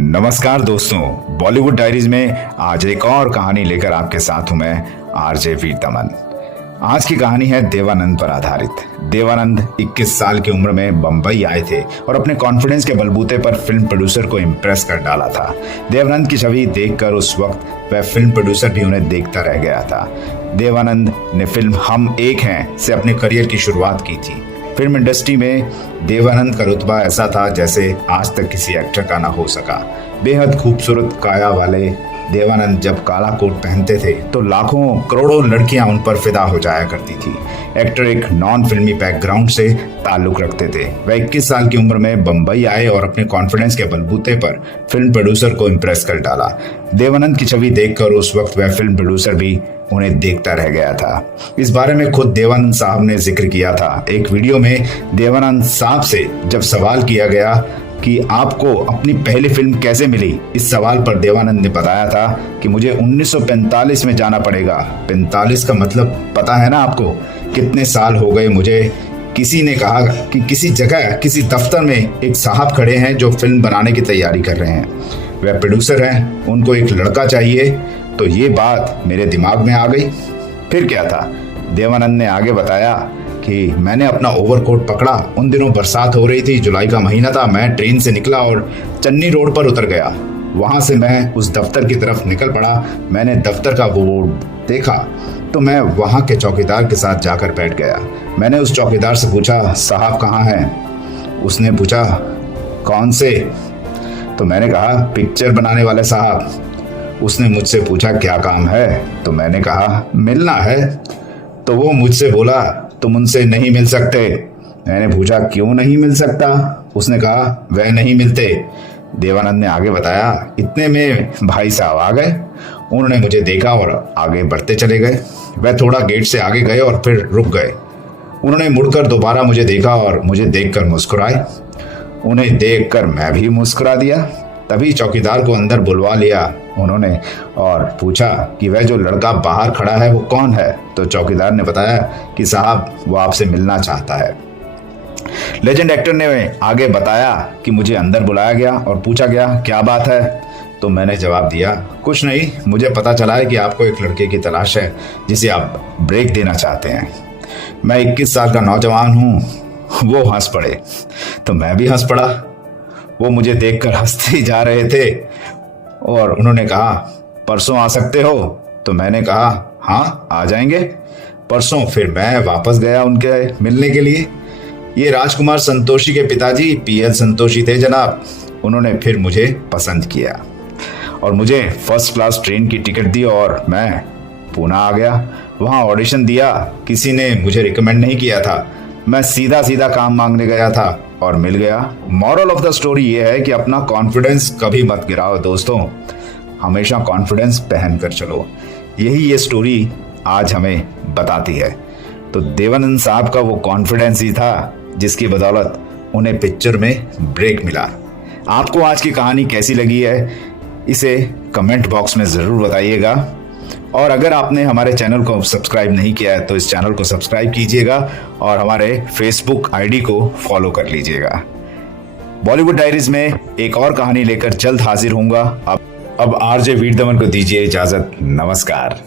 नमस्कार दोस्तों, बॉलीवुड डायरीज में आज एक और कहानी लेकर आपके साथ हूं मैं आरजे वीर दमन। आज की कहानी है देवानंद पर आधारित। देवानंद 21 साल की उम्र में बंबई आए थे और अपने कॉन्फिडेंस के बलबूते पर फिल्म प्रोड्यूसर को इम्प्रेस कर डाला था। देवानंद की छवि देखकर उस वक्त वह फिल्म प्रोड्यूसर भी उन्हें देखता रह गया था। देवानंद ने फिल्म हम एक हैं से अपने करियर की शुरुआत की थी। फिल्म इंडस्ट्री में देवानंद का रुतबा ऐसा था जैसे आज तक किसी एक्टर का ना हो सका। बेहद खूबसूरत काया वाले देवानंद जब काला कोट पहनते थे तो लाखों करोड़ों लड़कियां उन पर फिदा हो जाया करती थी। एक्टर एक नॉन फिल्मी बैकग्राउंड से ताल्लुक रखते थे। वह 21 साल की उम्र में बंबई आए और अपने कॉन्फिडेंस के बलबूते पर फिल्म प्रोड्यूसर को इम्प्रेस कर डाला। देवानंद की छवि देखकर उस वक्त वह फिल्म प्रोड्यूसर भी उन्हें देखता रह गया था। इस बारे में खुद देवानंद साहब ने जिक्र किया था। एक वीडियो में देवानंद साहब से जब सवाल किया गया कि आपको अपनी पहली फिल्म कैसे मिली, इस सवाल पर देवानंद ने बताया था कि मुझे 1945 में जाना पड़ेगा। 45 का मतलब पता है ना आपको, कितने साल हो गए मुझे। किसी ने कहा कि किसी जगह किसी दफ्तर में एक साहब खड़े हैं जो फिल्म बनाने की तैयारी कर रहे हैं। वह प्रोड्यूसर हैं, उनको एक लड़का चाहिए। तो ये बात मेरे दिमाग में आ गई। फिर क्या था, देवानंद ने आगे बताया कि मैंने अपना ओवरकोट पकड़ा। उन दिनों बरसात हो रही थी, जुलाई का महीना था। मैं ट्रेन से निकला और चन्नी रोड पर उतर गया। वहाँ से मैं उस दफ्तर की तरफ निकल पड़ा। मैंने दफ्तर का वो बोर्ड देखा तो मैं वहाँ के चौकीदार के साथ जाकर बैठ गया। मैंने उस चौकीदार से पूछा, साहब कहाँ हैं? उसने पूछा, कौन से? तो मैंने कहा, पिक्चर बनाने वाले साहब। उसने मुझसे पूछा, क्या काम है? तो मैंने कहा, मिलना है। तो वो मुझसे बोला, तुम उनसे नहीं मिल सकते। मैंने पूछा, क्यों नहीं मिल सकता? उसने कहा, वह नहीं मिलते। देवानंद ने आगे बताया। इतने में भाई साहब आ गए। उन्होंने मुझे देखा और आगे बढ़ते चले गए। वह थोड़ा गेट से आगे गए और फिर रुक गए। उन्होंने मुड़कर दोबारा मुझे देखा और मुझे देखकर मुस्कुराए। उन्हें देखकर मैं भी मुस्कुरा दिया। तभी चौकीदार को अंदर बुलवा लिया उन्होंने और पूछा कि वह जो लड़का बाहर खड़ा है वो कौन है? तो चौकीदार ने बताया कि साहब वो आपसे मिलना चाहता है। लेजेंड एक्टर ने आगे बताया कि मुझे अंदर बुलाया गया और पूछा गया, क्या बात है? तो मैंने जवाब दिया, कुछ नहीं, मुझे पता चला है कि आपको एक लड़के की तलाश है जिसे आप ब्रेक देना चाहते हैं। मैं 21 साल का नौजवान हूँ। वो हंस पड़े तो मैं भी हंस पड़ा। वो मुझे देखकर हंसते ही जा रहे थे और उन्होंने कहा, परसों आ सकते हो? तो मैंने कहा, हाँ आ जाएंगे परसों। फिर मैं वापस गया उनके मिलने के लिए। ये राजकुमार संतोषी के पिताजी पीएल संतोषी थे जनाब। उन्होंने फिर मुझे पसंद किया और मुझे फर्स्ट क्लास ट्रेन की टिकट दी और मैं पूना आ गया। वहाँ ऑडिशन दिया। किसी ने मुझे रिकमेंड नहीं किया था। मैं सीधा सीधा काम मांगने गया था और मिल गया। मॉरल ऑफ द स्टोरी ये है कि अपना कॉन्फिडेंस कभी मत गिराओ दोस्तों, हमेशा कॉन्फिडेंस पहन कर चलो। यही ये स्टोरी आज हमें बताती है। तो देवानंद साहब का वो कॉन्फिडेंस ही था जिसकी बदौलत उन्हें पिक्चर में ब्रेक मिला। आपको आज की कहानी कैसी लगी है, इसे कमेंट बॉक्स में ज़रूर बताइएगा। और अगर आपने हमारे चैनल को सब्सक्राइब नहीं किया है तो इस चैनल को सब्सक्राइब कीजिएगा और हमारे फेसबुक आईडी को फॉलो कर लीजिएगा। बॉलीवुड डायरीज में एक और कहानी लेकर जल्द हाजिर होऊंगा। अब आरजे वीर दमन को दीजिए इजाजत। नमस्कार।